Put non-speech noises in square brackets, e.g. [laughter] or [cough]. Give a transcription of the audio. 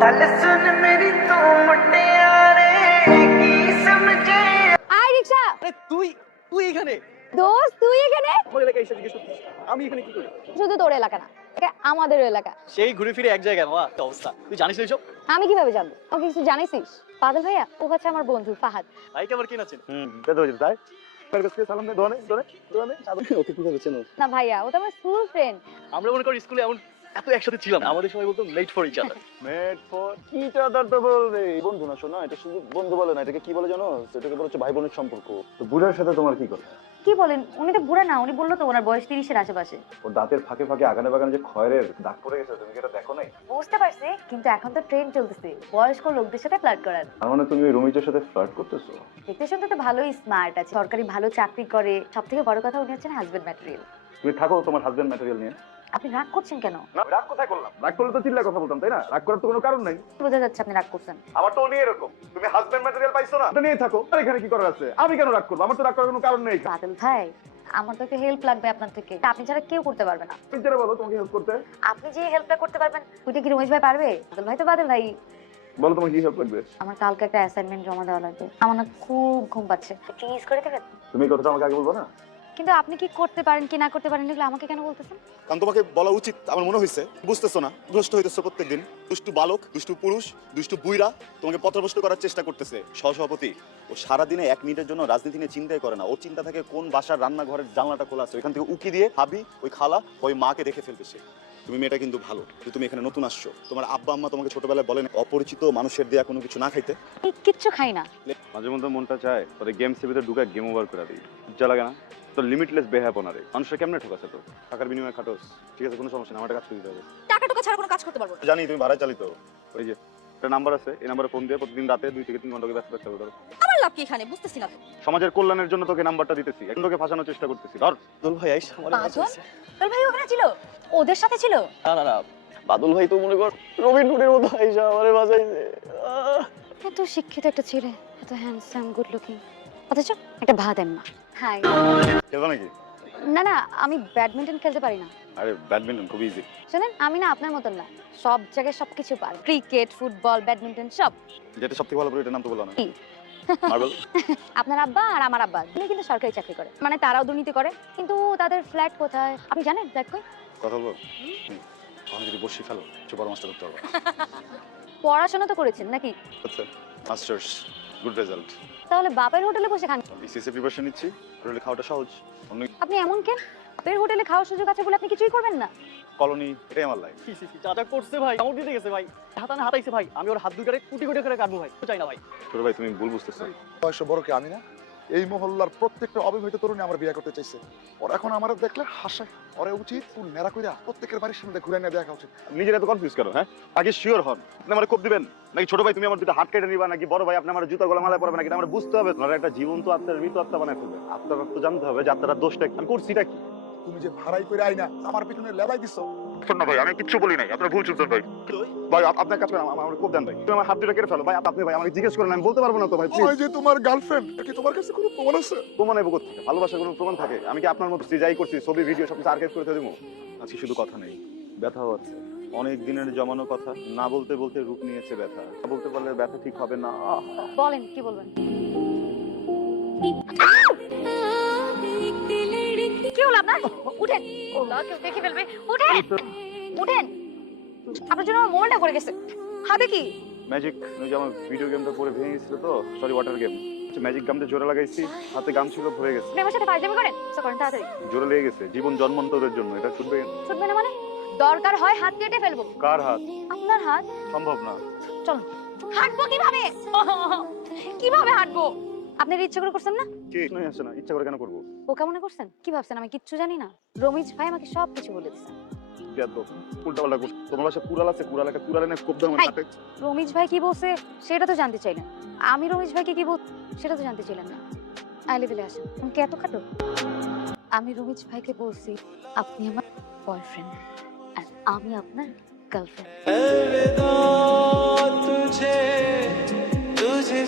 ਗੱਲ ਸੁਣ ਮੇਰੀ ਤੂੰ ਮੁਟਿਆਰੇ ਕੀ ਸਮਝੇ আয় রিক্সা আরে তুই তুই এখানে দোস্ত তুই এখানে আমার এলাকায় এসে জিজ্ঞেস করছিস আমি এখানে কি করি শুধু তোর এলাকা না এটা আমাদের এলাকা সেই ঘুরে ফিরে এক জায়গায় বাবা একটা অবস্থা তুই জানিস না এইসব আমি কিভাবে জানবো ওকে কিছু জানিসিস পাদল ভাইয়া ও হচ্ছে আমার বন্ধু ফাহাদ ভাইকে আবার কে না চেনে হুম পেতে হয়েছে তাই তার কাছে সালাম দে দোনে দোনে দোনে ওকে কিভাবে চেনো না ভাইয়া ও তো আমার স্কুল ফ্রেন্ড আমরা মনে করি স্কুলে এমন এত একসাথে ছিলাম আমাদের সবাই বলতো let for each other made for each other তো বলবে। বন্ধু না শোনা এটা শুধু বন্ধু বলে না এটাকে কি বলে জানো? এটাকে বলে হচ্ছে ভাই বোনের সম্পর্ক। তো বুড়ার সাথে তোমার কি কথা? কি বলেন? উনি তো বুড়া না উনি বলল তো ওনার বয়স তিরিশের আশেপাশে। ওর দাঁতের ফাঁকে ফাঁকে আগানে বাগানে যে খয়ের দাগ পড়ে গেছে তুমি কি এটা দেখো নাই? বুঝতে পারছি কিন্তু এখন তো ট্রেন চলতেছে। বয়স্ক লোকদের সাথে ফ্লার্ট করার। তার মানে তুমি ওই রমিজের সাথে ফ্লার্ট করতেছো? দেখতে শুনতে তো ভালোই স্মার্ট আছে। সরকারি ভালো চাকরি করে। সব থেকে বড় কথা উনি হচ্ছেন হাজবেন্ড ম্যাটেরিয়াল তুমি থাকো তোমার হাজবেন্ড ম্যাটেরিয়াল নিয়ে। আপনি রাগ করছেন কেন? না রাগ কোথায় করলাম? রাগ করলে তো চিল্লা কথা বলতাম তাই না? রাগ করার তো কোনো কারণ নাই। বোঝা যাচ্ছে আপনি রাগ করছেন? আমার তো নিয়ে এরকম। তুমি হাজবেন্ড ম্যাটেরিয়াল পাইছো না? এটা নিয়ে থাকো। আর এখানে কি করার আছে? আমি কেন রাগ করব? আমার তো রাগ করার কোনো কারণ নেই। বাদল ভাই আমার তো একটু হেল্প লাগবে আপনার থেকে। আপনি ছাড়া কেউ করতে পারবে না। তুমি যেটা বলো তোমাকে হেল্প করতে। আপনি যে হেল্পটা করতে পারবেন ওইটা কি রমেশ ভাই পারবে? বাদল ভাই তো বাদল ভাই। বলো তোমার কি হেল্প লাগবে? আমার কালকে একটা অ্যাসাইনমেন্ট জমা দেওয়া লাগবে। আমার না খুব ঘুম পাচ্ছে। প্লিজ করে দেবেন? তুমি কথাটা আমাকে আগে বলব না? কিন্তু আপনি কি করতে পারেন কি না করতে পারেন এগুলো আমাকে কেন বলতেছেন? কারণ তোমাকে বলা উচিত আমার মনে হয়েছে বুঝতেছো না ভ্রষ্ট হইতেছো প্রত্যেকদিন। দুষ্টু বালক দুষ্টু পুরুষ দুষ্টু বুইরা তোমাকে পথভ্রষ্ট করার চেষ্টা করতেছে সহসভাপতি। ও সারাদিনে এক মিনিটের জন্য রাজনীতি নিয়ে চিন্তাই করে না। ওর চিন্তা থাকে কোন বাসার রান্নাঘরের জানলাটা খোলা আছে। ওইখান থেকে উকি দিয়ে হাবি ওই খালা ওই মাকে রেখে ফেলতেছে। তুমি মেয়েটা কিন্তু ভালো যে তুমি এখানে নতুন আসছো। তোমার আব্বা আম্মা তোমাকে ছোটবেলায় বলেন অপরিচিত মানুষের দেয়া কোনো কিছু না খাইতে। কিচ্ছু খাই না। মাঝে মধ্যে মনটা চায় তোরে গেমস ভিতরে ঢুকে গেম ওভার করে দিই। যা লাগে না? তোর লিমিটলেস বেহাপনা রে মানুষের কেমনে ঠকাছে তো? টাকার বিনিময়ে খাটোস। ঠিক আছে কোনো সমস্যা না আমার কাজ করে দিতে হবে। টাকা টুকা ছাড়া কোনো কাজ করতে পারব না। জানি তুমি ভাড়া চালিত। ওই যে একটা নাম্বার আছে এই নাম্বারে ফোন দিয়ে প্রতিদিন রাতে দুই থেকে তিন ঘণ্টা ব্যস্ত থাকতে হবে ধরো। আমার লাভ কি এখানে? বুঝতেছি না সমাজের কল্যাণের জন্য তোকে নাম্বারটা দিতেছি। এখন তোকে ফাঁসানোর চেষ্টা করতেছি ধর। বাদল ভাই আইস আমার? বাদল? ভাই ওখানে ছিল? ওদের সাথে ছিল? না না না। বাদল ভাই তো মনে কর রবিন হুডের মতো আইসা আমারে! এত শিক্ষিত একটা ছেলে এত হ্যান্ডসাম গুড লুকিং অথচ একটা ভাত এম্মা হাই। খেলব নাকি? না না আমি ব্যাডমিন্টন খেলতে পারি না। আরে ব্যাডমিন্টন খুব ইজি শোনেন আমি না আপনার মতন না সব জায়গায় সবকিছু পারি। ক্রিকেট ফুটবল ব্যাডমিন্টন সব। যেটা সব থেকে ভালো এটার নাম তো বলো না। মার্বেল [laughs] আপনার আব্বা আর আমার আব্বা দুজনেই কিন্তু সরকারি চাকরি করে। মানে তারাও দুর্নীতি করে কিন্তু তাদের ফ্ল্যাট কোথায়? আপনি জানেন ফ্ল্যাট কই? কথা বলব? আমি যদি বসি ফেলো পারব। পড়াশোনা তো করেছেন নাকি? আচ্ছা মাস্টার্স। গুড রেজাল্ট তাহলে বাপের হোটেলে বসে খান। বিসিএস প্রিপারেশন নিচ্ছি। হোটেলে খাওয়াটা সহজ। অন্য আপনি এমন কেন? বাপের হোটেলে খাওয়ার সুযোগ আছে বলে আপনি কিছুই করবেন না। কলোনি এটাই আমার লাইফ সি, সি, সি, যা যা করছে ভাই কামড় দিতে গেছে ভাই। হাতা না হাতাইছে ভাই। আমি ওর হাত দুই করে কুটি কুটি করে কাটবো ভাই। চাই না ভাই? ছোট ভাই তুমি ভুল বুঝতেছো। বয়স বড় কি আমি না? এই মহল্লার প্রত্যেকটা অবিবাহিত তরুণী আমার বিয়ে করতে চাইছে। ওরা এখন আমার দেখলে হাসে ওরা উচিত কোন নেড়া কইরা প্রত্যেকের বাড়ির সামনে ঘুরে নিয়ে দেখা উচিত। নিজের এত কনফিউজ করো হ্যাঁ? আগে শিওর হন। আপনি আমার কোপ দিবেন? নাকি ছোট ভাই তুমি আমার দুটো হাত কেটে নিবা? নাকি বড় ভাই আপনি আমার জুতা গলা মালায় পড়বে নাকি আমার বুঝতে হবে? আপনার একটা জীবন্ত আত্মার মৃত আত্মা বানায় ফেলবে। আপনার তো জানতে হবে যে আপনারা দোষটা কি? করছিটা কি? তুমি যে ভাড়াই করে আইনা আমার পিছনে লেলাই দিছো। না ভাই আমি কিচ্ছু বলি নাই আপনার ভুল ভাই। ভাই আপনার কাছে আমার কোপ দেন ভাই। তুমি আমার হাত দুটো কেটে ফেলো। ভাই আপনি ভাই আমাকে জিজ্ঞেস করেন আমি বলতে পারব না তো ভাই ওই যে তোমার গার্লফ্রেন্ড কি তোমার কাছে কোনো প্রমাণ আছে? প্রমাণ নেব কোথেকে ভালোবাসার কোনো প্রমাণ থাকে। আমি কি আপনার মতো যাই করছি ছবি ভিডিও সব কিছু আর্কাইভ করে দেবো? আজকে শুধু কথা নেই ব্যথাও আছে অনেক দিনের জমানো কথা না বলতে বলতে রূপ নিয়েছে ব্যথা। না বলতে পারলে ব্যথা ঠিক হবে না। বলেন কি বলবেন? কি হলো আপনার? উঠেন। দেখে ফেলবে। উঠেন উঠেন। আপনার জন্য আমার মোবাইলটা পড়ে গেছে। হাতে কি? ম্যাজিক যে আমার ভিডিও গেমটা পরে ভেঙে গেছিল তো সরি ওয়াটার গেম ম্যাজিক গামটা জোরে লাগাইছি হাতে গাম ছিল ভরে গেছে। আমার সাথে ফাইজলামি করেন? তো করেন তাড়াতাড়ি। জোরে লেগে গেছে জীবন জন্মন্তরের জন্য এটা শুনবে ছুটবে না মানে? দরকার হয় হাত কেটে ফেলব। কার হাত? আপনার হাত? সম্ভব না। চলুন। হাঁটবো কীভাবে? কীভাবে হাঁটবো? আপনার ইচ্ছে করে করছেন না? কি? নয় আসে না ইচ্ছা করে কেন করব? বোকা মনে করছেন? কি ভাবছেন? আমি কিচ্ছু জানি না। রমিজ ভাই আমাকে সব কিছু বলে দিচ্ছেন বেয়াদব উল্টাপাল্টা করছ। তোমার ভাই কি বলছে সেটা তো জানতে চাই আমি রমেশ ভাইকে কি বল সেটা তো জানতে চাইলাম না। আইলে বেলে আসেন। আমাকে এত খাটো? আমি রমেশ ভাইকে বলছি আপনি আমার বয়ফ্রেন্ড আর আমি আপনার গার্লফ্রেন্ড তুঝে তুঝে